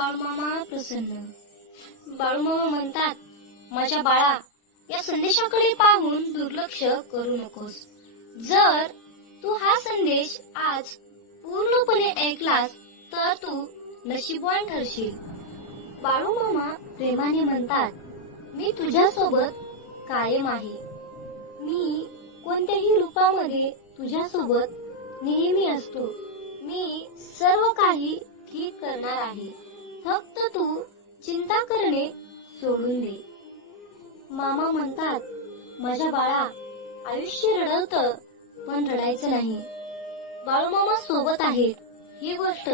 बाळूमामा प्रसन्न. बाळूमामा म्हणतात माझ्या बाळा या संदेशाकडे पाहून दुर्लक्ष करू नकोस. जर तू हा संदेश आज पूर्णपणे ऐकलास तर तू नशीबवान ठरशील. बाळूमामा प्रेमाने म्हणतात मी तुझ्यासोबत कायम आहे. मी कोणत्याही रूपामध्ये तुझ्यासोबत नेहमी असतो. मी सर्व काही ठीक करणार आहे. फक्त तू चिंता करणे सोडून दे. मामा म्हणतात माझ्या बाळा आयुष्य रडवतं पण रडायचं नाही. बाळूमामा सोबत आहेत ही गोष्ट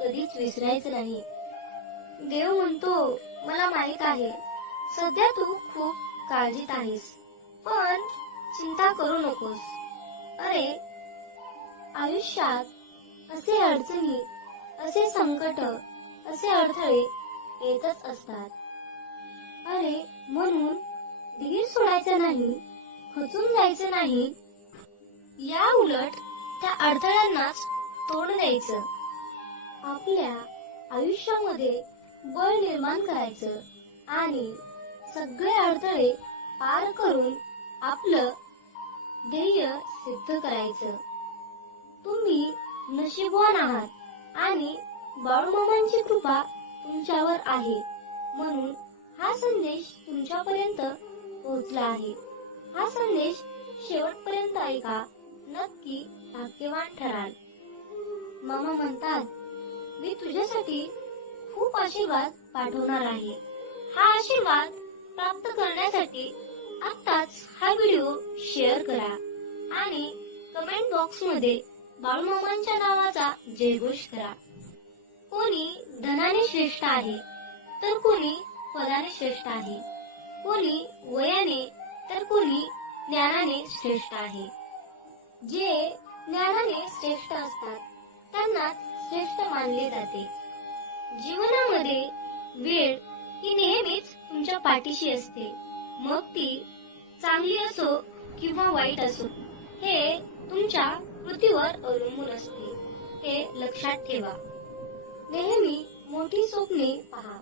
कधीच विसरायचं नाही. देव म्हणतो मला माहीत आहे सध्या तू खूप काळजीत आहेस पण चिंता करू नकोस. अरे आयुष्यात असे अडचणी असे संकट असे अडथळे येतच असतात. अरे म्हणून धीर सोडायचं नाही खचून जायचं नाही. या उलट त्या अडथळ्यांनाच तोंड द्यायचं. आपल्या आयुष्यामध्ये बळ निर्माण करायचं आणि सगळे अडथळे पार करून आपलं ध्येय सिद्ध करायचं. तुम्ही नशीबवान आहात आणि बाळूमामांची कृपा तुमच्यावर आहे. म्हणून हा संदेश तुमच्यापर्यंत पोहोचला आहे. हा संदेश शेवटपर्यंत ऐका. नक्की भाग्यवान ठराल. मामा म्हणतात मी तुझ्यासाठी खूप आशीर्वाद पाठवणार आहे. हा आशीर्वाद प्राप्त करण्यासाठी आत्ताच हा व्हिडिओ शेअर करा आणि कमेंट बॉक्समध्ये बाळूमामांच्या नावाचा जयघोष करा. कोणी धनाने श्रेष्ठ आहे तर कोणी पदाने श्रेष्ठ आहे. कोणी वयाने तर कोणी ज्ञानाने श्रेष्ठ आहे. जे ज्ञानाने श्रेष्ठ असतात त्यांना श्रेष्ठ मानले जाते. जीवनामध्ये वेळ ही नेहमीच तुमच्या पाठीशी असते. मग ती चांगली असो किंवा वाईट असो हे तुमच्या कृतीवर अवलंबून असते. हे लक्षात ठेवा. नेहमी मोठी स्वप्ने पहा.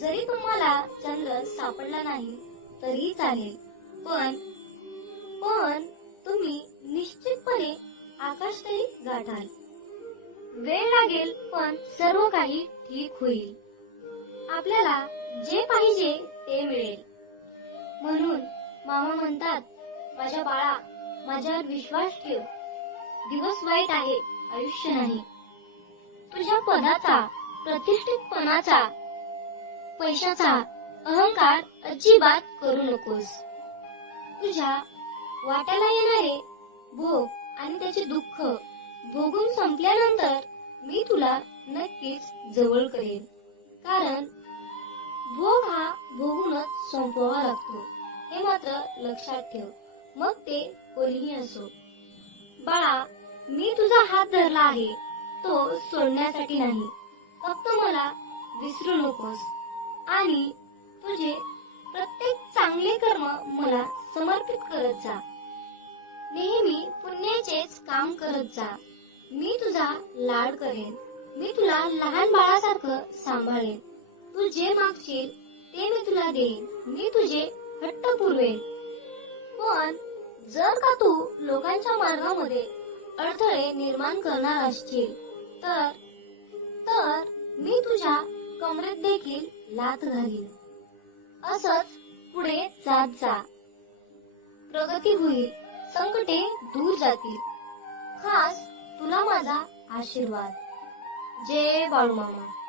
जरी तुम्हाला चंद्र सापडला नाही तरी चालेल. पण पण तुम्ही निश्चितपणे आकाश तरी गाठाल. वेळ लागेल पण सर्व काही ठीक होईल. आपल्याला जे पाहिजे ते मिळेल. म्हणून मामा म्हणतात माझ्या बाळा माझ्यावर विश्वास ठेव. दिवस वाईट आहे आयुष्य नाही. तुझ्या पदाचा प्रतिष्ठितपणाचा पैशाचा अहंकार अजिबात करू नकोस. तुझ्या वाट्याला येणारे भोग आणि त्याचे दुःख भोगून संपल्यानंतर मी तुला नक्कीच जवळ करेन. कारण भोग हा भोगूनच संपवावा लागतो. हे मात्र लक्षात ठेव. मग ते कोणीही असो बाळा मी तुझा हात धरला आहे. तो सोडण्यासाठी नाही. फक्त मला विसरू नकोस. आणि तुझे प्रत्येक चांगले कर्म मला समर्पित करत जा. नेहमी पुण्याचेच काम करत जा. मी तुझा लाड करेन. मी तुला लहान बाळासारखं सांभाळेन. तू जे मागशील ते मी तुला देईन. मी तुझे हट्ट पुरवेन. पण जर का तू लोकांच्या मार्गामध्ये अडथळे निर्माण करणार असशील तर तर मी तुझ्या कमरेत देखील लात घालीन. असंच पुढे जात जा. प्रगती होईल संकटे दूर जातील. खास तुला माझा आशीर्वाद. जय बाळूमामा.